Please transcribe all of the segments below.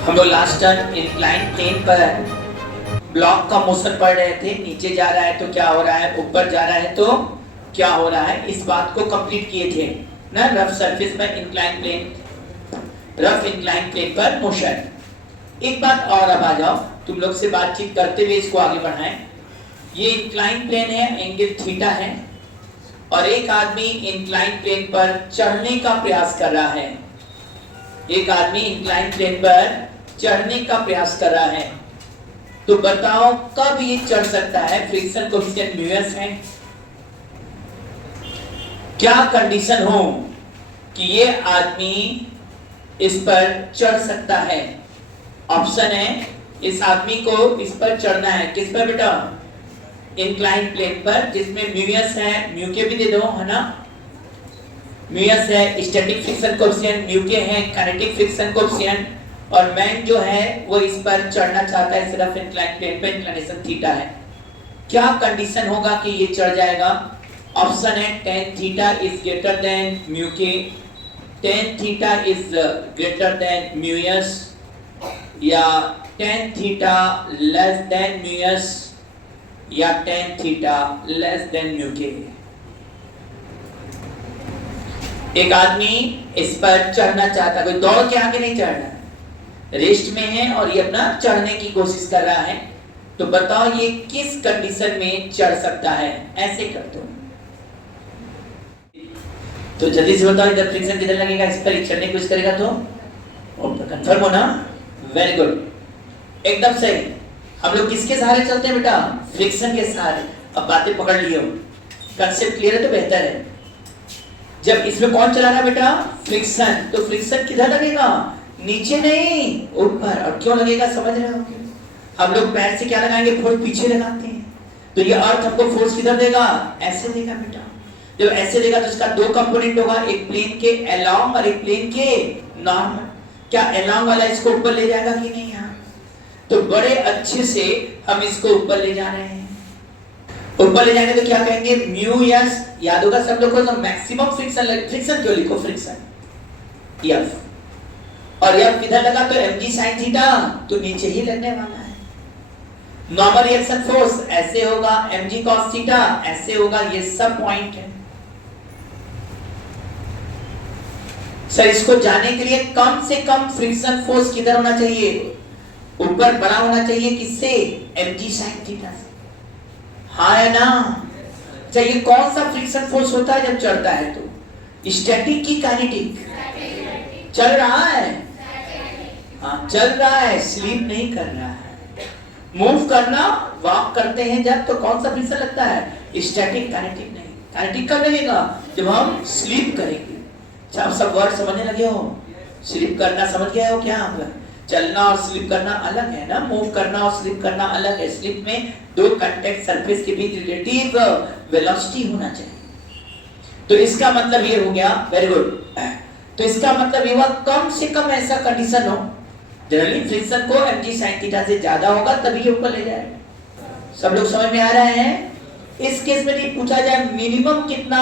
हम लोग last time incline plane पर ब्लॉक का मोशन पढ़ रहे थे। नीचे जा रहा है तो क्या हो रहा है, ऊपर जा रहा है तो क्या हो रहा है, इस बात को कंप्लीट किए थे ना। रफ सरफेस पर incline plane, rough incline plane पर मोशन। एक बात और, अब आ जाओ, तुम लोग से बातचीत करते हुए इसको आगे बढ़ाएं। ये इंक्लाइन प्लेन है, एंगल थीटा है, और एक आदमी इंक्लाइन प्लेन पर चढ़ने का प्रयास कर रहा है। एक आदमी इंक्लाइन प्लेन पर चढ़ने का प्रयास कर रहा है। तो बताओ कब ये चढ़ सकता है? फ्रिक्शन कोएफिशिएंट म्यूएस है। क्या कंडीशन हो कि ये आदमी इस पर चढ़ सकता है? ऑप्शन है, इस आदमी को इस पर चढ़ना है। किस पर बेटा? इंक्लाइन प्लेन पर, जिसमें म्यूएस है, म्यू के भी दे दो, है ना। म्यूएस है स्टैटिक फ्रिक्शन कोएफिशिएंट, म्यू के है काइनेटिक फ्रिक्शन कोएफिशिएंट, और मैन जो है वो इस पर चढ़ना चाहता है, सिर्फ इंक्लाइन प्लेन पे, इंक्लिनेशन थीटा है। क्या कंडीशन होगा कि ये चढ़ जाएगा? ऑप्शन है tan theta is greater than mu के, tan theta is greater than mu s, या tan theta less than mu s, या tan theta less than mu के। एक आदमी इस पर चढ़ना चाहता है, कोई दौड़ के आगे नहीं चढ़ना है, रेस्ट में है और ये अपना चढ़ने की कोशिश कर रहा है। तो बताओ ये किस कंडीशन में चढ़ सकता है? ऐसे कर दो तो जल्दी से बताओ, इधर फ्रिक्शन किधर लगेगा, इस पर चढ़ने की कोशिश करेगा तो कंफर्म हो ना? वेरी गुड, एकदम सही। हम लोग किसके सहारे चलते हैं बेटा? फ्रिक्शन के सहारे। अब बातें पकड़ लियो, कंसेप्ट क्लियर है तो बेहतर है। जब इसमें कौन चला रहा है बेटा? फ्रिक्शन। तो फ्रिक्शन किधर लगेगा? नीचे नहीं, ऊपर। और क्यों लगेगा समझ रहे हो? हम लोग पैर से क्या लगाएंगे? फोर्स पीछे लगाते हैं। तो ये अर्थ हमको फोर्स किधर देगा? ऐसे देगा बेटा। जब ऐसे देगा तो इसका दो कंपोनेंट होगा, एक प्लेन के अलोंग और एक प्लेन के नॉर्मल। क्या अलोंग वाला इसको ऊपर ले जाएगा कि नहीं? यहाँ तो बड़े अच्छे से हम इसको ऊपर ले जा रहे हैं। ऊपर ले जाएंगे तो क्या कहेंगे? Mu S. याद होगा सब लोग को, तो मैक्सिमम फ्रिक्शन फ्रिक्शन क्यों लिखो? फ्रिक्शन एफ, और एफ किधर लगा? तो mg sin थीटा, तो नीचे ही लगने वाला है। नॉर्मल रिएक्शन फोर्स ऐसे होगा, mg cos थीटा ऐसे होगा। ये सब पॉइंट है सर। इसको जाने के लिए कम से कम फ्रिक्शन फोर्स किधर होना चाहिए? ऊपर बड़ा होना चाहिए। किससे? mg sin थीटा से। हाँ है ना? चाहिए। कौन सा फ्रिक्शन फोर्स होता है जब चढ़ता है? तो स्टैटिक की काइनेटिक? चल रहा है, हाँ चल रहा है, स्लीप नहीं कर रहा है। मूव करना, वॉक करते हैं जब, तो कौन सा फ्रिक्शन लगता है? स्टैटिक, काइनेटिक नहीं। काइनेटिक कब लगेगा? जब हम स्लीप करेंगे। अच्छा, आप सब वर्ड समझने लगे हो? स्लीप करना समझ गए हो क्या? चलना और स्लिप करना अलग है ना, मूव करना और स्लिप करना अलग है। स्लिप में दो कांटेक्ट सरफेस के बीच रिलेटिव वेलोसिटी होना चाहिए। तो इसका मतलब ये हो गया, वेरी गुड। तो इसका मतलब ये हुआ कम से कम ऐसा कंडीशन हो, जनरली फ्रिक्शन को mg sin थीटा से ज्यादा होगा तभी ये ऊपर ले जाएगा। सब लोग समझ में आ रहा है? इस केस में नहीं पूछा जाए मिनिमम कितना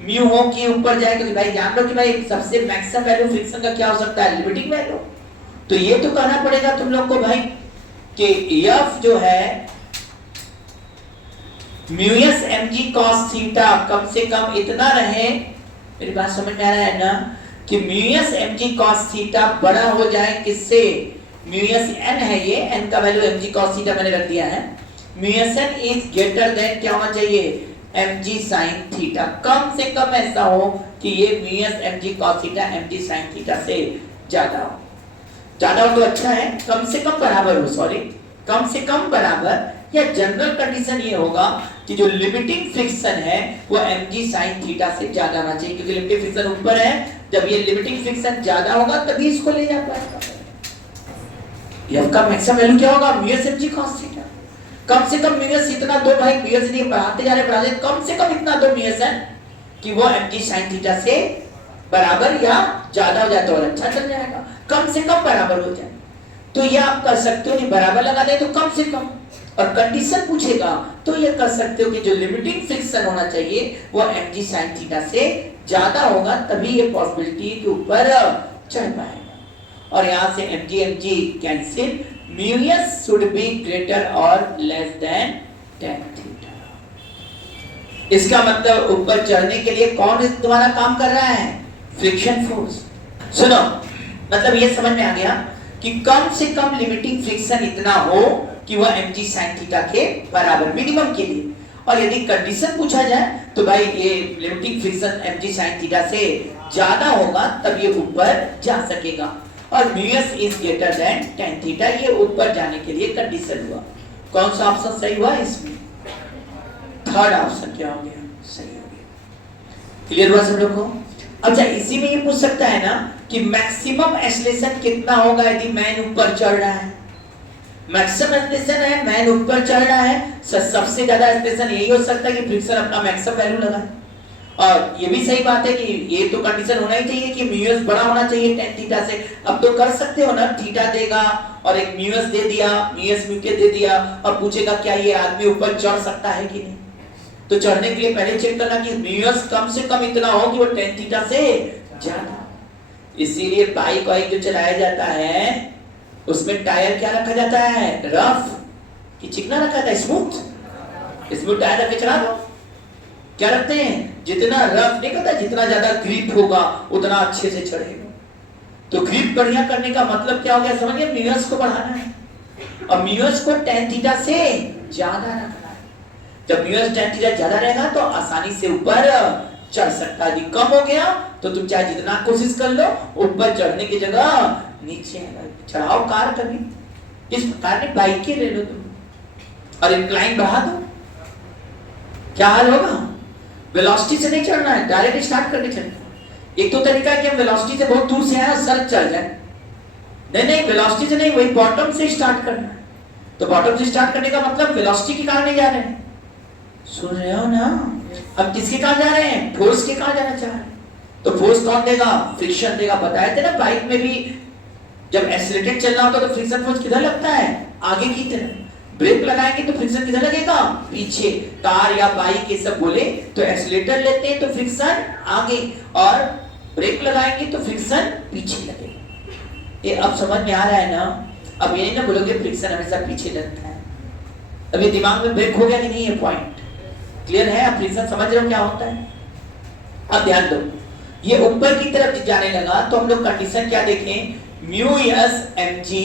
म्यू हो कि ऊपर जाए, क्योंकि भाई जान लो कि भाई सबसे मैक्सिमम वैल्यू फ्रिक्शन का क्या हो सकता है? Limiting value. तो ये तो कहना पड़ेगा तुम लोग को भाई कि F जो है म्यूएस mg cos थीटा कम से कम इतना रहे। मेरी बात समझ में आ रहा है ना? कि म्यूएस mg cos थीटा बड़ा हो जाए किससे? म्यूएस n है, ये n का वैल्यू mg cos थीटा मैंने रख दिया है। Mu s n is greater than क्या होना चाहिए? mg sin theta. कम से कम ऐसा हो कि ये mu s mg cos theta mg sin theta से ज्यादा हो। ज्यादा हो तो अच्छा है, कम से कम बराबर हो, सॉरी कम से कम बराबर। या जनरल कंडीशन ये होगा कि जो लिमिटिंग फ्रिक्शन है वो mg sin थीटा से ज्यादा होना चाहिए, क्योंकि लिमिटिंग फ्रिक्शन ऊपर है। जब ये लिमिटिंग फ्रिक्शन ज्यादा होगा तभी इसको ले जा पाएगा। ये का मैक्सिमम वैल्यू क्या होगा? Mu s mg cos theta. कम से कम म्यूएस इतना दो भाई, म्यूएस नहीं बढ़ाते जा रहे, कम से कम इतना दो म्यूएस है कि वो mg sin थीटा से बराबर या ज्यादा हो जाए तो और अच्छा चल जाएगा। कम से कम बराबर हो जाए तो ये आप कर सकते हो कि बराबर लगा दे तो कम से कम, और कंडीशन पूछेगा तो ये कर सकते हो कि जो लिमिटिंग फ्रिक्शन होना चाहिए वो mg sin थीटा से ज्यादा होगा, तभी ये पॉसिबिलिटी के ऊपर चढ़ पाएगा। और यहां से mg cancel, mu s should be greater और लेस देन tan थीटा। इसका मतलब ऊपर चढ़ने के लिए कौन तुम्हारा काम कर रहा है? Friction force. सुनो, मतलब ये समझ में आ गया कि कम से कम लिमिटिंग फ्रिक्शन इतना हो कि वह mg sin थीटा के बराबर, मिनिमम के लिए। और यदि कंडीशन पूछा जाए तो भाई ये limiting friction mg sin theta से ज्यादा होगा तब ये ऊपर जा सकेगा, और mu s is greater than tan theta, ये ऊपर जाने के लिए कंडीशन हुआ। कौन सा ऑप्शन सही हुआ इसमें? थर्ड ऑप्शन क्या हो गया? सही हो गया। क्लियर हुआ सब लोग को? अच्छा, इसी में ये पूछ सकता है ना कि मैक्सिमम एक्सेलरेशन कितना होगा यदि मैन ऊपर चढ़ रहा है। मैक्सिमम एक्सेलरेशन है, मैन ऊपर चढ़ रहा है, सबसे ज्यादा एक्सेलरेशन यही हो सकता है कि फ्रिक्शन अपना मैक्सिमम वैल्यू लगाए। और ये भी सही बात है कि ये तो कंडीशन होना ही चाहिए कि म्यूएस बड़ा होना चाहिए tan थीटा से। अब तो कर सकते हो ना, थीटा देगा और एक म्यूएस दे दिया, म्यूएस म्यू के दे दिया, और पूछेगा क्या ये आदमी ऊपर चढ़ सकता है कि नहीं। तो चढ़ने के लिए पहले चेक करना कि म्यूएस कम से कम इतना हो कि वो tan थीटा से ज्यादा। इसीलिए बाइक वाइक जो चलाया जाता है उसमें टायर क्या रखा जाता है? रफ कि चिकना रखा जाता है? स्मूथ टायर रख के चला दो। क्या रखते हैं? जितना रफ नहीं होता, जितना ज्यादा ग्रिप होगा उतना अच्छे से चढ़ेगा। तो ग्रिप बढ़िया करने का मतलब क्या हो गया? समझ गए? म्यूएस को बढ़ाना है और म्यूएस को tan थीटा से ज्यादा रखना है। जब म्यूएस tan थीटा ज्यादा रहेगा तो आसानी से ऊपर चढ़ सकता है। यदि कम हो गया तो तुम चाहे जितना कोशिश कर लो, ऊपर चढ़ने की जगह नीचे चढ़ाओ कार कभी। इस प्रकार ने बाइक के ले लो तुम और इंक्लाइन बढ़ा दो, क्या हाल होगा? वेलोसिटी से नहीं चढ़ना है, डायरेक्ट स्टार्ट करके चलना है। एक तो तरीका है कि हम वेलोसिटी से बहुत दूर से आए और सड़क चल जाए, नहीं वेलोसिटी से नहीं, वही बॉटम से स्टार्ट करना है। तो बॉटम से स्टार्ट करने का मतलब वेलोसिटी के कारण नहीं जा रहे हैं, सुन रहे हो ना? अब किसके कारण जा रहे हैं? फोर्स के कारण जाना चाह रहे हैं। तो फोर्स कौन देगा? फ्रिक्शन देगा। बताए थे ना बाइक में भी जब एक्सीलरेटेड चलना होता तो फ्रिक्शन फोर्स किधर लगता है? आगे की तरफ। ब्रेक लगाएंगे तो फ्रिक्शन किधर लगेगा? पीछे। कार या बाइक ये सब बोले तो एक्सीलरेटर लेते हैं तो फ्रिक्शन आगे, और ब्रेक लगाएंगे तो फ्रिक्शन पीछे लगेगा। ये अब समझ में आ रहा है ना? अब ये नहीं ना बोलोगे फ्रिक्शन हमेशा पीछे लगता है। अभी दिमाग में ब्रेक हो गया कि नहीं? ये पॉइंट क्लियर है? अब फ्रिक्शन समझ रहे हो क्या होता है? अब ध्यान दो, ये ऊपर की तरफ जाने लगा तो हम लोग कंडीशन क्या देखें? Mu s mg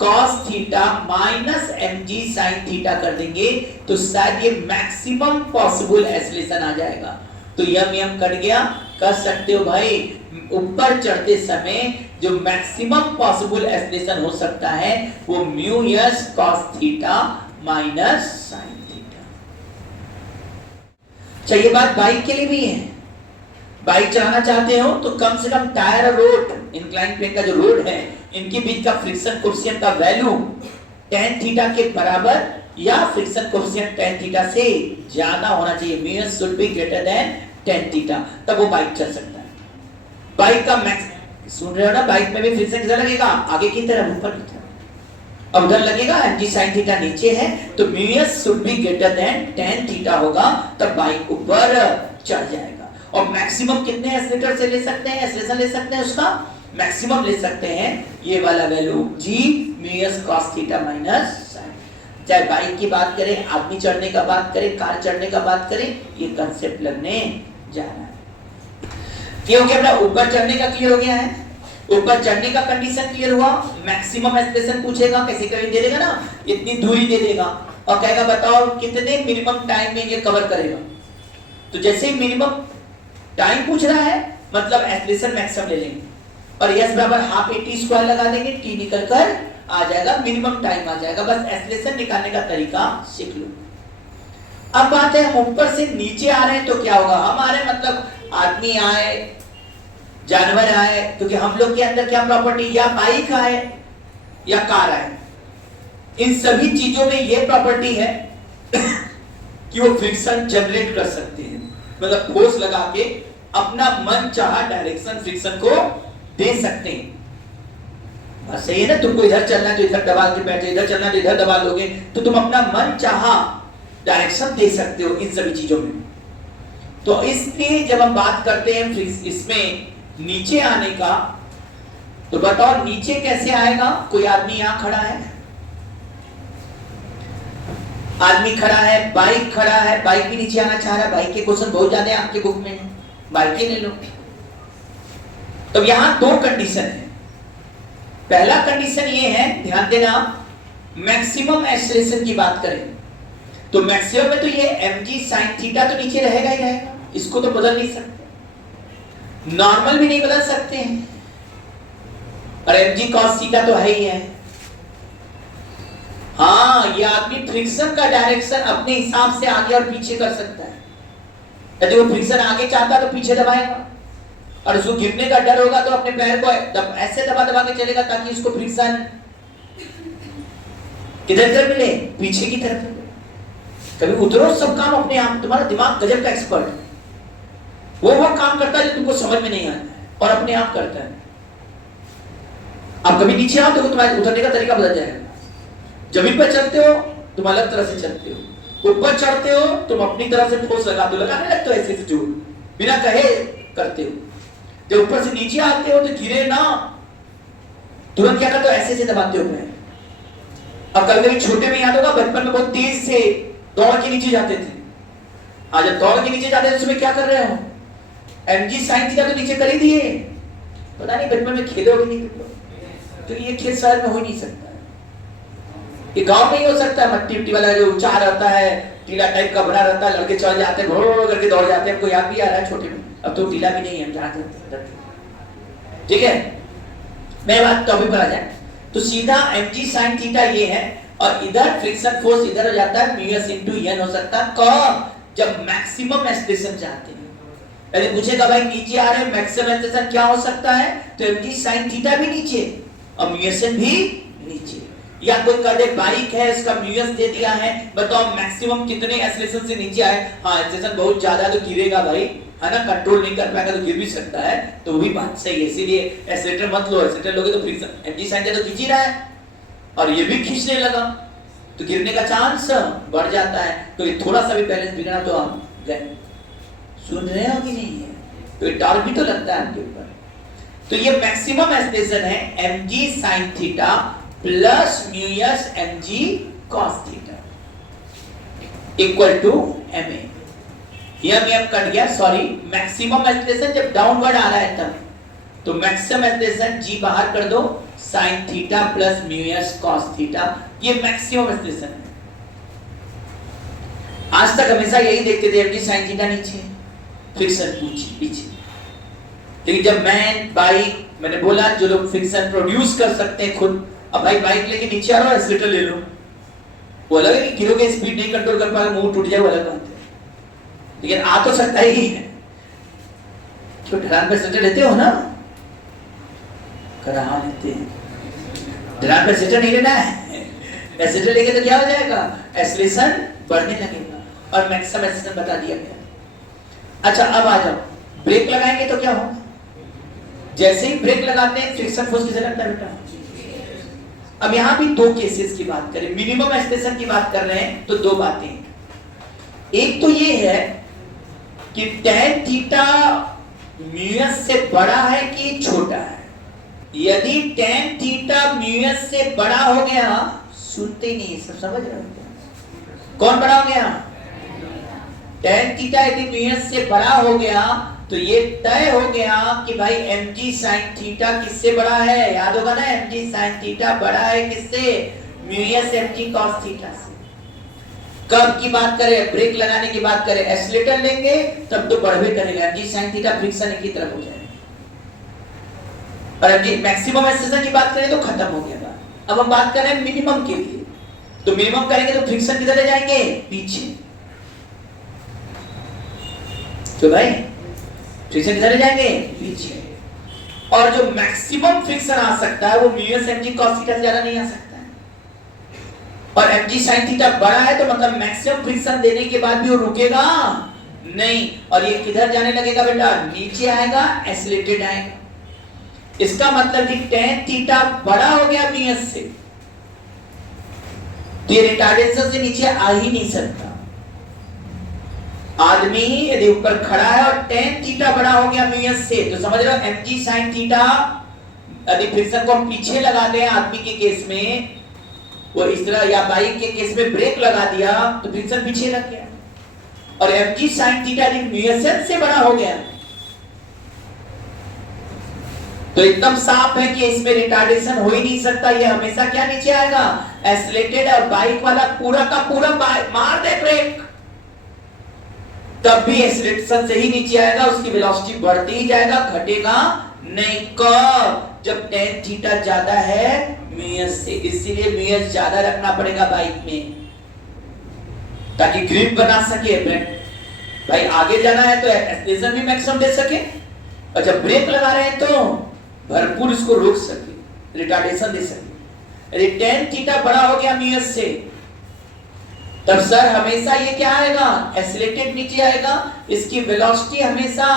cos theta minus mg sin theta कर देंगे तो शायद ये मैक्सिमम पॉसिबल एक्सेलरेशन आ जाएगा। तो यम कट गया। कर सकते हो भाई, ऊपर चढ़ते समय जो मैक्सिमम पॉसिबल एक्सेलरेशन हो सकता है वो mu s cos theta minus sin theta. अच्छा, ये बात बाइक के लिए भी है। बाइक चलाना चाहते हो तो कम से कम टायर और रोड, इंक्लाइन प्लेन का जो रोड है, इनके बीच का फ्रिक्शन कोएफिशिएंट का वैल्यू tan थीटा के बराबर या फ्रिक्शन कोएफिशिएंट tan थीटा से ज्यादा होना चाहिए। Mu s should be greater than tan theta, तब वो बाइक चल सकता है। बाइक का मैक्स, सुन रहे हो ना? बाइक में भी फ्रिक्शन किधर लगेगा? आगे की तरफ, ऊपर की तरफ। अब उधर लगेगा mg sin थीटा नीचे है तो mu s should be greater than tan theta होगा, तब बाइक ऊपर चढ़ जाएगा। और मैक्सिमम कितने एक्सेलरेटर से ले सकते हैं? एक्सेलरेशन ले सकते हैं, उसका मैक्सिमम ले सकते हैं ये वाला value g mu s cos theta minus sin। चाहे बाइक की बात करें, आदमी चढ़ने का बात करें, कार चढ़ने का बात करें, ये कांसेप्ट लगने जा रहा है। ये हो गया अपना ऊपर चढ़ने का क्लियर हो गया है। ऊपर चढ़ने का कंडीशन क्लियर हुआ। मैक्सिमम एक्सेलरेशन पूछेगा, कैसे कभी दे देगा ना, इतनी दूरी दे देगा और कहेगा बताओ कितने मिनिमम टाइम में ये कवर करेगा। तो जैसे मिनिमम टाइम पूछ रहा है मतलब एक्सेलरेशन मैक्सिमम ले लेंगे और s बराबर हाफ a t स्क्वायर लगा देंगे, t निकल कर आ जाएगा, मिनिमम टाइम आ जाएगा। बस एक्सेलरेशन निकालने का तरीका सीख लो। अब बात है हम ऊपर से नीचे आ रहे हैं तो क्या होगा? हम आ रहे हैं मतलब आदमी आए, जानवर आए, क्योंकि हम लोग के अंदर क्या प्रॉपर्टी, या बाइक आए या कार आए, इन सभी चीजों में ये प्रॉपर्टी है कि वो फ्रिक्शन जनरेट कर सकते हैं, मतलब फोर्स लगा के अपना मन चाहा डायरेक्शन फ्रिक्शन को दे सकते हैं। बस सही है ना? तुमको इधर चलना है तो इधर दबाल के बैठे, इधर चलना है तो इधर दबाल लोगे, तो तुम अपना मन चाहा डायरेक्शन दे सकते हो इन सभी चीजों में। तो इसलिए जब हम बात करते हैं इसमें नीचे आने का तो बताओ नीचे कैसे आएगा? कोई आदमी यहां खड़ा है, आदमी खड़ा है, बाइक खड़ा है, बाइक भी नीचे आना चाह रहा है। बाइक के क्वेश्चन बहुत ज्यादा है आपके बुक में, बाइक ले लो। तो यहां दो कंडीशन है। पहला कंडीशन ये है, ध्यान देना, मैक्सिमम एक्सेलरेशन की बात करें तो मैक्सिमम में तो ये mg sin थीटा तो नीचे रहेगा ही रहेगा, इसको तो बदल नहीं सकते, नॉर्मल भी नहीं बदल सकते हैं, और mg cos थीटा तो है ही है। हाँ, ये आदमी फ्रिक्शन का डायरेक्शन अपने हिसाब से आगे और पीछे कर सकता है। यदि वो फ्रिक्शन आगे चाहता है तो पीछे दबाएगा, और उसको गिरने का डर होगा तो अपने पैर को ऐसे दबा दबा के चलेगा ताकि उसको फ्रिक्शन किधर तरफ मिले, पीछे की तरफ मिले। कभी उतरो, सब काम अपने आप, तुम्हारा दिमाग गजब का एक्सपर्ट है, वो काम करता है जो तुमको समझ में नहीं आता है और अपने आप करता है। आप कभी नीचे आओ तो तुम्हारे उतरने का तरीका बदल जाएगा। जमीन पर चलते हो तुम अलग तरह से चलते हो, ऊपर चढ़ते हो तुम अपनी तरह से फोर्स लगाते हो, लगाने लगते हो ऐसे से जोर बिना कहे करते हो। तो ऊपर से नीचे आते हो तो गिरे ना, तुरंत क्या करते हो, ऐसे से दबाते हो पैर। अब कभी कभी छोटे में याद होगा, बचपन में बहुत तेज से दौड़ के नीचे जाते थे। आज जब दौड़ के नीचे जाते थे उसमें क्या कर रहे हो, mg sin थीटा तो नीचे कर ही दिए। पता नहीं बचपन में खेले हो कि नहीं, तो ये खेल शहर में हो ही नहीं सकता, ये गांव में ही हो सकता है। मट्टी मिट्टी वाला जो ऊंचा रहता है, टीला टाइप का बना रहता है, लड़के चढ़ जाते हैं, घोड़ करके दौड़ जाते हैं। आपको याद भी आ रहा है छोटे में, अब तो टीला भी नहीं है, हम जानते हैं। ठीक है, मैं बात टॉपिक पर आ जाए तो सीधा mg sin थीटा ये है, और इधर फ्रिक्शन फोर्स इधर हो जाता है, μs * n हो सकता है। कब? जब मैक्सिमम एक्सेलरेशन चाहते हैं। यदि पूछेगा भाई नीचे आ रहे मैक्सिमम एक्सेलरेशन क्या हो सकता है, तो mg sin थीटा भी नीचे और μs भी नीचे। या कोई कह दे बाइक है, इसका म्यूएस दे दिया है, बताओ मैक्सिमम कितने एक्सेलरेशन से नीचे आए। हाँ, एक्सेलरेशन बहुत ज्यादा तो गिरेगा भाई, है ना, कंट्रोल नहीं कर पाएगा तो गिर भी सकता है, तो वो भी बात सही है। इसीलिए एक्सेलरेटर मत लो, एक्सेलरेटर लोगे तो फ्रिक्शन mg sin थीटा तो खींच ही रहा है और ये भी खींचने लगा तो गिरने का चांस बढ़ जाता है। तो ये थोड़ा सा भी बैलेंस बिगड़ा तो हम गए। सुन रहे हो कि नहीं है? तो ये डर भी तो लगता है आपके ऊपर। तो ये मैक्सिमम एक्सेलरेशन है mg sin theta plus μs mg cos theta equal to ma। यह में अब कट गया, सॉरी, मैक्सिमम एक्सेलरेशन जब डाउनवर्ड आ रहा है तब, तो मैक्सिमम एक्सेलरेशन g बाहर कर दो, sin theta plus μs cos theta, ये मैक्सिमम एक्सेलरेशन है। आज तक हमेशा यही देखते थे, mg sin थीटा नीचे, फ्रिक्शन पीछे। लेकिन जब मैंने बोला जो लोग फ्रिक्शन प्रोड्यूस कर सकते हैं खुद, अब भाई बाइक लेके नीचे आ रहा हो, एक्सीलेटर ले लो, वो अलग है कि गिरोगे, स्पीड नहीं कंट्रोल कर पाएगा, मुंह टूट जाए, वो अलग बात है, लेकिन आ तो सकता ही है। तो ढलान पे एक्सीलेटर लेते हो ना, कहाँ लेते हैं, ढलान पे एक्सीलेटर नहीं लेना है, एक्सीलेटर लेके तो क्या हो जाएगा, एक्सेलरेशन बढ़ने लगेगा, और मैक्सिमम एक्सेलरेशन बता दिया गया। अच्छा, अब आ जाओ, ब्रेक लगाएंगे तो क्या होगा, जैसे ही ब्रेक लगाते हैं फ्रिक्शन फोर्स किसे लगता है बेटा। अब यहां भी दो केसेस की बात करें, मिनिमम एक्सेलरेशन की बात कर रहे हैं तो दो बातें। एक तो ये है कि tan थीटा μs से बड़ा है कि छोटा है। यदि tan थीटा μs से बड़ा हो गया, सुनते ही नहीं, सब समझ रहे हो, कौन बड़ा हो गया, tan थीटा यदि μs से बड़ा हो गया तो ये तय हो गया कि भाई mg sin थीटा किससे बड़ा है, याद होगा ना, mg sin थीटा बड़ा है किससे, μs mg cos थीटा से। कब की बात करें, ब्रेक लगाने की बात करें, एक्सीलेटर लेंगे तब तो बढ़वे करेगा, mg sin थीटा फ्रिक्शन एक ही तरफ हो जाएगा। और mg मैक्सिमम एक्सेलरेशन की बात करें तो खत्म हो गया। अब हम बात करें मिनिमम के लिए, तो मिनिमम करेंगे तो फ्रिक्शन किधर ले जाएंगे, पीछे। तो भाई फ्रिक्शन किधर जाएंगे, पीछे। और जो मैक्सिमम फ्रिक्शन आ सकता है वो μs mg cos थीटा से ज्यादा नहीं आ सकता है, और mg sin थीटा बड़ा है तो मतलब मैक्सिमम फ्रिक्शन देने के बाद भी वो रुकेगा नहीं, और ये किधर जाने लगेगा बेटा, नीचे आएगा, एक्सीलरेटेड आएगा। इसका मतलब कि tan थीटा बड़ा हो गया μs से, तो ये रिटार्डेशन से नीचे आ ही नहीं सकता। आदमी यदि ऊपर खड़ा है और tan थीटा बड़ा हो गया μs से, तो समझ रहे हो mg sin थीटा यदि फ्रिक्शन को हम पीछे लगाते हैं आदमी के केस में, वो इस तरह, या बाइक के केस में ब्रेक लगा दिया तो फ्रिक्शन पीछे लग गया, और mg sin थीटा म्यूएसएन से बड़ा हो गया। तो एकदम साफ है कि इसमें रिटार्डेशन हो ही नहीं सकता, ये हमेशा क्या नीचे आएगा, एक्सीलरेटेड। और बाइक वाला पूरा का पूरा मार दे ब्रेक, तब भी एक्सीलरेशन से ही नीचे आएगा, उसकी वेलोसिटी बढ़ती ही जाएगा, घटेगा नहीं। कब? जब tan थीटा ज्यादा है म्यूएस से। इसीलिए म्यूएस ज्यादा रखना पड़ेगा बाइक में, ताकि ग्रिप बना सके भाई, आगे जाना है तो एक्सीलरेशन भी मैक्सिमम दे सके, और जब ब्रेक लगा रहे हैं तो भरपूर इसको रोक सके, रिटार्डेशन दे सके। यदि tan थीटा बड़ा हो गया म्यूएस से, तब सर हमेशा ये क्या आएगा, एक्सीलरेटेड नीचे आएगा, इसकी वेलोसिटी हमेशा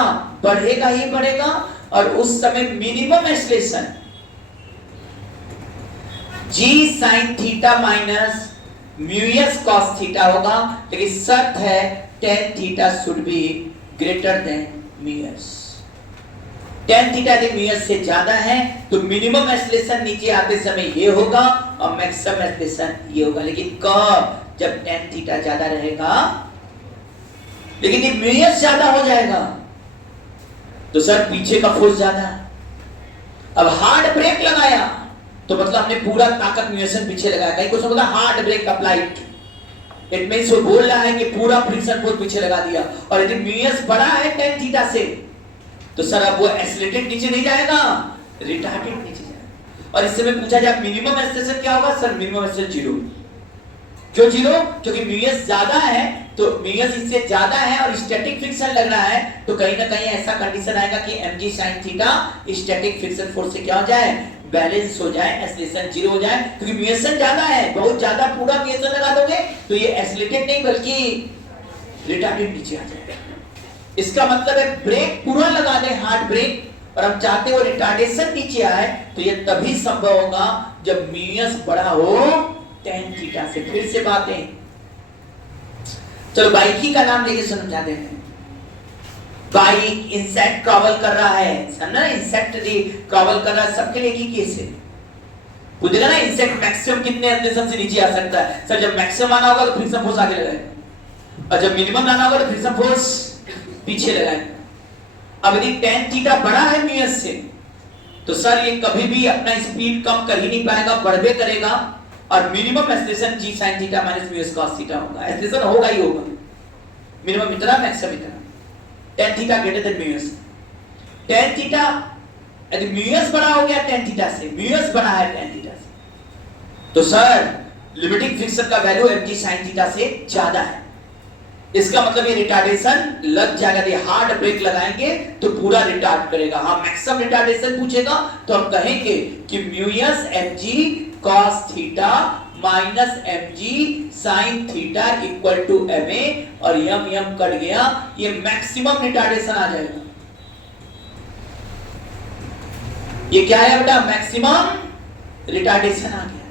बढ़ेगा ही बढ़ेगा, और उस समय minimum acceleration g sin theta minus mu s cos theta होगा। लेकिन शर्त है tan theta should be greater than mu s. tan theta यदि म्यूएस से ज्यादा है तो मिनिमम एक्सीलरेशन नीचे आते समय ये होगा, और मैक्सिमम एक्सीलरेशन ये होगा। लेकिन कब? जब tan थीटा ज्यादा रहेगा। लेकिन यदि म्यूएस ज्यादा हो जाएगा तो सर पीछे का फोर्स ज्यादा। अब हार्ड ब्रेक लगाया तो मतलब हमने पूरा ताकत म्यूएसन पीछे लगाया, कहीं कुछ बोला hard brake applied, it means वो बोल रहा है कि पूरा फ्रिक्शन फोर्स पीछे लगा दिया। और यदि म्यूएस बड़ा है tan थीटा से, तो सर अब वो एक्सीलरेटेड नीचे नहीं जाएगा, रिटार्डेड नीचे जाएगा। और इससे में पूछा जाए मिनिमम एक्सीलरेशन क्या होगा, सर मिनिमम एक्सीलरेशन 0। क्यों 0? क्योंकि म्यूएस ज्यादा है, तो म्यूएस इससे ज्यादा है और स्टैटिक फ्रिक्शन लग रहा है, तो कहीं ना कहीं ऐसा कंडीशन आएगा कि mg sin theta static friction force से क्या हो जाए, बैलेंस हो जाए, एक्सीलरेशन 0 हो जाए। क्योंकि म्यूएसन ज्यादा है, बहुत ज्यादा पूरा म्यूएसन लगा दोगे तो ये एक्सीलरेटेड नहीं बल्कि रिटार्डेड नीचे आ जाएगा। इसका मतलब है ब्रेक पूरा लगा दे, हार्ड ब्रेक, और हम चाहते हो रिटार्डेशन नीचे आए, तो ये तभी संभव होगा जब म्यूएस बड़ा हो tan थीटा से। फिर से बातें, चलो बाइक ही का नाम लेके समझाते हैं। बाइक इंसेक्ट ट्रैवल कर रहा है, समझना, इंसेक्ट ट्रैवल कर रहा है, सबके लिए की केस है। पूछेगा ना इंसेक्ट मैक्सिमम कितने एक्सीलरेशन से नीचे आ सकता है, सर जब मैक्सिमम आना होगा तो फ्रिक्शन फोर्स आगे लगाएगा, और जब मिनिमम लाना होगा तो फ्रिक्शन फोर्स पीछे लगाएगा। अब यदि tan थीटा बड़ा है म्यूएस से, तो सर ये कभी भी अपना स्पीड कम कर ही नहीं पाएगा, बढ़वे करेगा, और minimum acceleration g sin theta minus mu s cos theta होगा। एक्सीलरेशन होगा ही होगा, मिनिमम इतना, मैक्सिमम इतना। tan theta greater than mu s. tan theta यदि म्यूएस बड़ा हो गया tan थीटा से, म्यूएस बड़ा है tan थीटा से, तो सर लिमिटिंग फ्रिक्शन का वैल्यू mg sin थीटा से ज्यादा है। इसका मतलब ये रिटार्डेशन लग जाएगा, ये हार्ड ब्रेक लगाएंगे तो पूरा रिटार्ड करेगा। हाँ, मैक्सिमम रिटार्डेशन पूछेगा तो हम कहेंगे कि mu s mg cos theta minus mg sin theta equal to ma, और यम यम कट गया, ये मैक्सिमम रिटार्डेशन आ जाएगा। ये क्या है बेटा, मैक्सिमम रिटार्डेशन आ गया।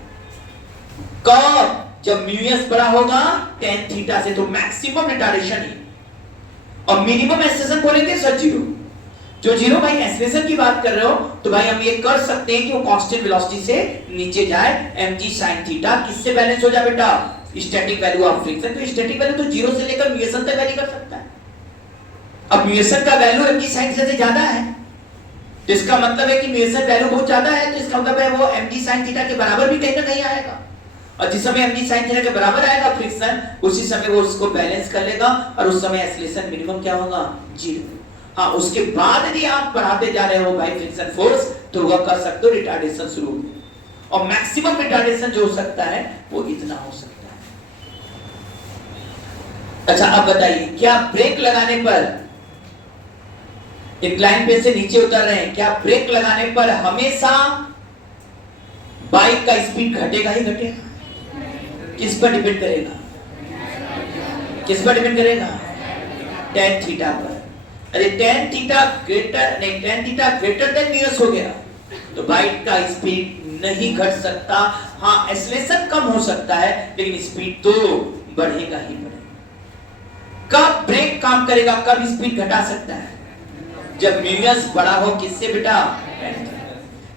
कब? जब म्यूएस बड़ा होगा tan थीटा से, तो मैक्सिमम रिटार्डेशन ही। और मिनिमम एक्सीलरेशन बोलेंगे सर 0। जो 0 भाई एक्सीलरेशन की बात कर रहे हो, तो भाई हम ये कर सकते हैं कि वो कांस्टेंट वेलोसिटी से नीचे जाए, mg sin थीटा किससे बैलेंस हो जाए बेटा, स्टैटिक वैल्यू ऑफ फ्रिक्शन। तो स्टैटिक वैल्यू तो 0 से लेकर म्यूएसन तक वैरी कर सकता है। अब म्यूएसन का वैल्यू mg sin थीटा से ज्यादा है, तो इसका मतलब है कि म्यूएसन वैल्यू बहुत ज्यादा है, तो इसका मतलब है वो mg sin थीटा के बराबर भी कहीं ना कहीं आएगा। और जिस समय mg sin थीटा के बराबर आएगा फ्रिक्शन, उसी समय वो उसको बैलेंस कर लेगा, और उस समय एक्सीलरेशन मिनिमम क्या होगा, 0। हाँ, उसके बाद यदि आप बढ़ाते जा रहे हो भाई फ्रिक्शन फोर्स, तो वह कर सकते हो रिटार्डेशन शुरू हो, और मैक्सिमम रिटार्डेशन जो हो सकता है वो इतना हो सकता है। अच्छा, अब बताइए, क्या ब्रेक लगाने पर, इंक्लाइन पे से नीचे उतर रहे हैं, क्या ब्रेक लगाने पर हमेशा बाइक का स्पीड घटेगा ही घटेगा? किस पर डिपेंड करेगा, किस पर डिपेंड करेगा, tan थीटा पर। अरे tan थीटा ग्रेटर नहीं, tan theta greater than mu s हो गया तो बाइक का स्पीड नहीं घट सकता। हाँ, एक्सीलरेशन कम हो सकता है, लेकिन स्पीड तो बढ़ेगा ही बढ़ेगा। कब ब्रेक काम करेगा, कब स्पीड घटा सकता है, जब म्यूएस बड़ा हो, किससे बेटा,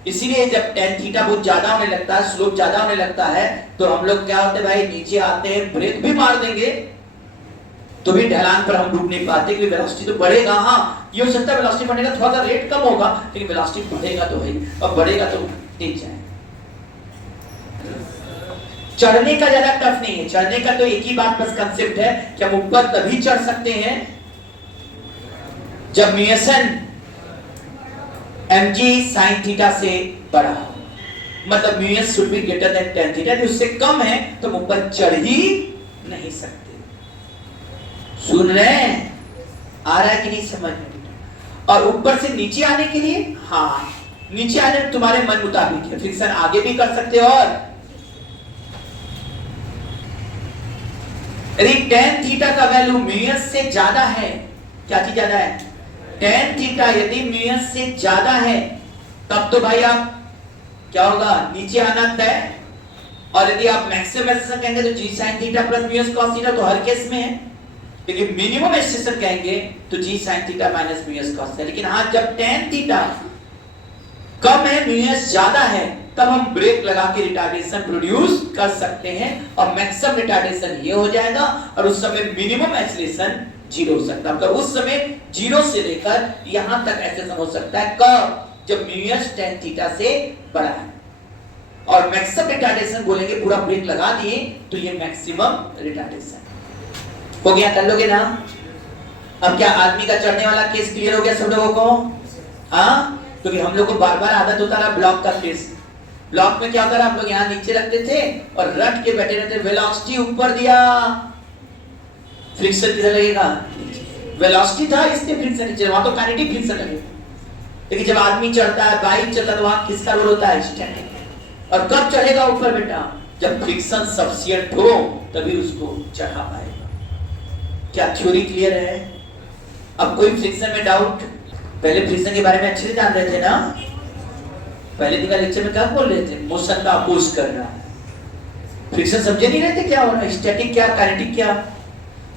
इसीलिए जब टेन थीटा बहुत ज्यादा होने लगता है, स्लोप ज्यादा होने लगता है, तो हम लोग क्या होते हैं भाई, नीचे आते हैं, ब्रेक भी मार देंगे तो भी ढलान पर हम रुक नहीं पाते, क्योंकि वेलोसिटी तो बढ़ेगा। हाँ ये हो सकता है वेलोसिटी बढ़ेगा, थोड़ा सा रेट कम होगा, लेकिन वेलोसिटी बढ़ेगा तो है, और बढ़ेगा तो तेज जाए। चढ़ने का ज्यादा टफ नहीं है, चढ़ने का तो एक ही बात बस कंसेप्ट है कि हम ऊपर तभी चढ़ सकते हैं जब म्यूएसन mg sin थीटा से बड़ा हो, मतलब mu s should be greater than tan theta, यदि उससे कम है तो हम ऊपर चढ़ ही नहीं सकते। सुन रहे हैं, आ रहा है कि नहीं समझ में? और ऊपर से नीचे आने के लिए, हाँ नीचे आने में तुम्हारे मन मुताबिक है, फ्रिक्शन आगे भी कर सकते हो, और यदि tan थीटा का वैल्यू म्यूएस से ज्यादा है, क्या चीज ज्यादा है, tan थीटा यदि म्यूएस से ज्यादा है, तब तो भाई आप क्या होगा, नीचे आना तय। और यदि आप मैक्सिमम एक्सटेंशन कहेंगे तो g sin theta plus mu s cos theta, तो हर केस में है। लेकिन मिनिमम एक्सटेंशन कहेंगे तो g sin theta minus mu s cos theta. लेकिन हाँ जब tan थीटा कम है, म्यूएस ज्यादा है, तब हम ब्रेक लगा के रिटार्डेशन प्रोड्यूस कर सकते हैं, और मैक्सिमम रिटार्डेशन ये हो जाएगा, और उस समय मिनिमम एक्सेलरेशन 0 हो सकता है। तो उस समय 0 से लेकर यहां तक एक्सेलरेशन हो सकता है, कब, जब म्यूएस tan थीटा से बड़ा है। और मैक्सिमम रिटार्डेशन बोलेंगे, पूरा ब्रेक लगा दिए तो ये मैक्सिमम रिटार्डेशन हो गया। कर लोगे ना? अब क्या आदमी का चढ़ने वाला केस क्लियर हो गया सब लोगों को? हाँ, क्योंकि हम लोग को बार बार आदत होता रहा ब्लॉक का केस। ब्लॉक में क्या होता रहा, हम लोग यहाँ नीचे रखते थे और रट के बैठे रहते, वेलोसिटी ऊपर दिया, फ्रिक्शन किधर लगेगा, वेलोसिटी था इसलिए फ्रिक्शन नीचे, वहां तो काइनेटिक फ्रिक्शन लगेगा। लेकिन जब आदमी चढ़ता है, बाइक चलता है, तो वहां किसका रोल होता है, स्टैटिक। और कब चढ़ेगा ऊपर बेटा, जब फ्रिक्शन सफिशिएंट हो तभी उसको चढ़ा पाएगा। क्या थ्योरी क्लियर है? अब कोई फ्रिक्शन में डाउट? पहले फ्रिक्शन के बारे में अच्छे से जान रहे थे ना? पहले दिन का लेक्चर में क्या बोल रहे थे, मोशन का अपोज कर रहा है, फ्रिक्शन समझे नहीं रहे थे क्या हो रहा है, स्टैटिक क्या काइनेटिक क्या।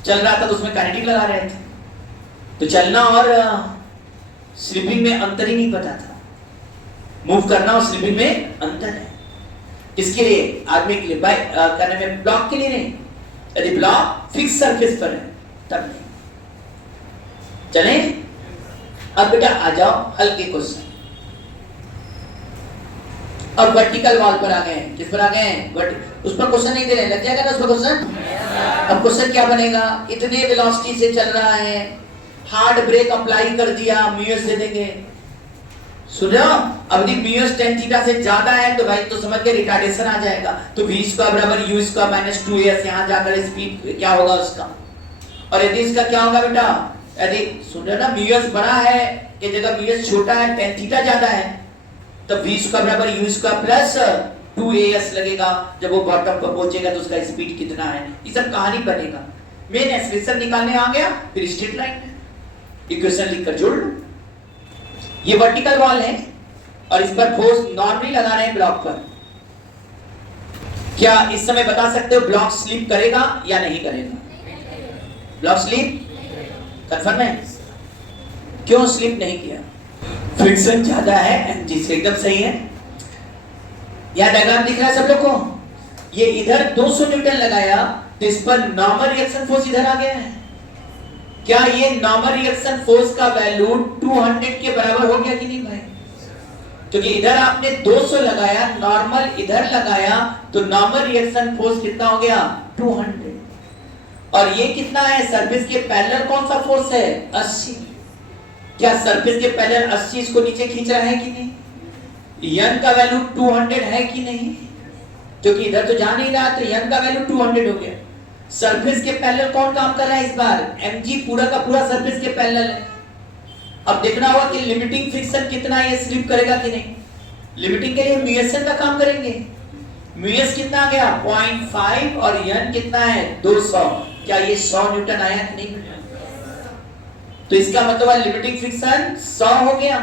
चल रहा था तो उसमें काइनेटिक लगा रहे थे, तो चलना और स्लिपिंग में अंतर ही नहीं पता था। मूव करना और स्लिपिंग में अंतर है। इसके लिए आदमी के लिए करने में, ब्लॉक के लिए नहीं। यदि ब्लॉक फिक्स सरफेस पर है तब नहीं। चले अब बेटा आ जाओ हल्के क्वेश्चन। अब वर्टिकल वॉल पर आ गए। किस पर आ गए? उस पर क्वेश्चन नहीं दे रहे, लग जाएगा ना उस पर क्वेश्चन। अब क्वेश्चन क्या बनेगा, इतने वेलोसिटी से चल रहा है, हार्ड ब्रेक अप्लाई कर दिया, म्यूएस दे देंगे। सुनो, अब यदि म्यूएस tan थीटा से ज्यादा है तो भाई तो समझ के रिटार्डेशन आ जाएगा। तो v स्क्वायर बराबर u स्क्वायर माइनस 2as, यहां जाकर स्पीड क्या होगा उसका। और यदि इसका क्या होगा बेटा, यदि सुनो ना, म्यूएस बड़ा है ये जगह म्यूएस छोटा है, tan थीटा ज्यादा है, तो v स्क्वायर बराबर u स्क्वायर प्लस 2as लगेगा। जब वो बॉटम पर पहुंचेगा तो उसका स्पीड कितना है, ये सब कहानी बनेगा। मेन एक्सप्रेशन निकालने आ गया, फिर स्ट्रेट लाइन इक्वेशन लिखकर जोड़ लो। ये वर्टिकल वॉल है और इस पर फोर्स नॉर्मली लगा रहे हैं ब्लॉक पर। क्या इस समय बता सकते हो ब्लॉक स्लिप करेगा या नहीं करेगा? ब्लॉक स्लिप कंफर्म है? क्यों स्लिप नहीं किया? फ्रिक्शन ज्यादा है mg से, एकदम सही है। यह डायग्राम दिख रहा है सब लोग को? ये इधर 200 न्यूटन लगाया तो इस पर नॉर्मल रिएक्शन फोर्स इधर आ गया है। क्या ये नॉर्मल रिएक्शन फोर्स का वैल्यू 200 के बराबर हो गया कि नहीं भाई? क्योंकि इधर आपने 200 लगाया, नॉर्मल इधर लगाया, तो नॉर्मल रिएक्शन फोर्स कितना हो गया? 200। और ये कितना है? सरफेस के पैरेलल कौन सा फोर्स है? 80। क्या सरफेस के पैरेलल 80 इसको नीचे खींच रहा है कि नहीं? n का वैल्यू 200 है कि नहीं? क्योंकि इधर तो जा नहीं रहा, तो n का वैल्यू 200 हो गया। सरफेस के पैरेलल कौन काम कर रहा है इस बार? mg पूरा का पूरा सरफेस के पैरेलल है। अब देखना होगा कि लिमिटिंग फ्रिक्शन कितना है, ये स्लिप करेगा कि नहीं। लिमिटिंग के लिए म्यूएसन का काम करेंगे। म्यूएस कितना आ गया? 0.5 और n कितना है? 200। क्या ये 100 न्यूटन आया कि नहीं? तो इसका मतलब है लिमिटिंग फ्रिक्शन 100 हो गया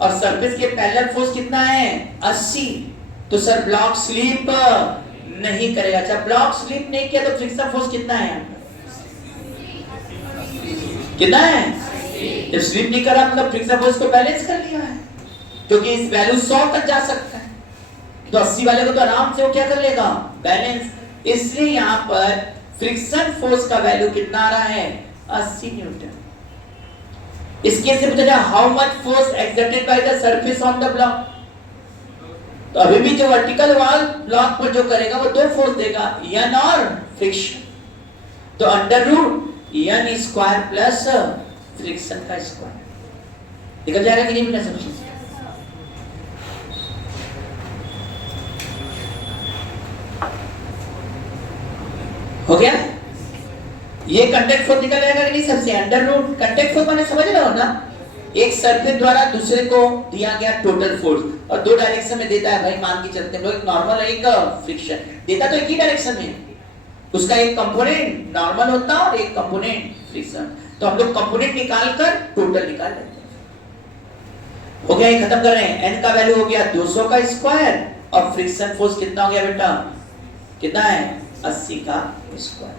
और सरफेस के पैरेलल फोर्स कितना है? 80। तो सर ब्लॉक स्लिप नहीं करेगा। अच्छा, ब्लॉक स्लिप नहीं किया तो फ्रिक्शन फोर्स कितना है? कितना है? जब स्लिप नहीं करा मतलब फ्रिक्शन फोर्स को बैलेंस कर लिया है। क्योंकि इस वैल्यू 100 तक जा सकता है, तो 80 वाले को तो आराम से वो क्या कर लेगा, बैलेंस। इसलिए यहां पर फ्रिक्शन फोर्स का वैल्यू कितना आ रहा है, 80 न्यूटन। इसके से पूछा जाए how much force exerted by the surface on the block, तो अभी भी जो वर्टिकल वॉल ब्लॉक पर जो करेगा वो दो फोर्स देगा, एन और फ्रिक्शन। तो under root n square plus friction का स्क्वायर निकल जाएगा कि नहीं बेटा सब चीज। हो गया, ये कंटेक्ट फोर्स निकल जाएगा कि नहीं सबसे। अंडर रूट कंटेक्ट फोर्स मैंने समझ रहे हो ना, एक सरफेस द्वारा दूसरे को दिया गया टोटल फोर्स, और दो डायरेक्शन में देता है भाई, मान के चलते हैं लोग, नॉर्मल और एक फ्रिक्शन देता तो एक ही डायरेक्शन में, उसका एक कंपोनेंट नॉर्मल होता है और एक कंपोनेंट फ्रिक्शन। तो हम लोग कंपोनेंट निकाल कर टोटल निकाल लेते हैं। हो गया, ये खत्म कर रहे हैं। एन का वैल्यू हो गया 200 का स्क्वायर, और फ्रिक्शन फोर्स कितना हो गया बेटा, कितना है, 80 का स्क्वायर।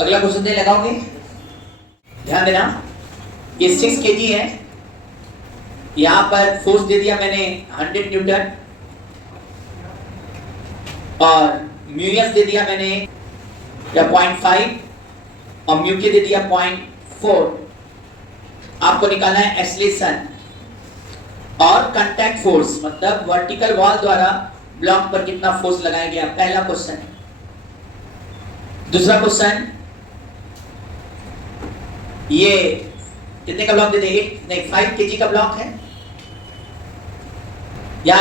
अगला क्वेश्चन दे लगाओगे, ध्यान देना, ये 6 kg है, यहां पर फोर्स दे दिया मैंने 100 न्यूटन, और म्यूएस दे दिया मैंने 0.5, और म्यू के दे दिया 0.4। आपको निकालना है एक्सेलरेशन और कांटेक्ट फोर्स, मतलब वर्टिकल वॉल द्वारा ब्लॉक पर कितना फोर्स लगाया गया, पहला क्वेश्चन। दूसरा क्वेश्चन, ये कितने का ब्लॉक दे देंगे, नहीं 5 kg का ब्लॉक है, या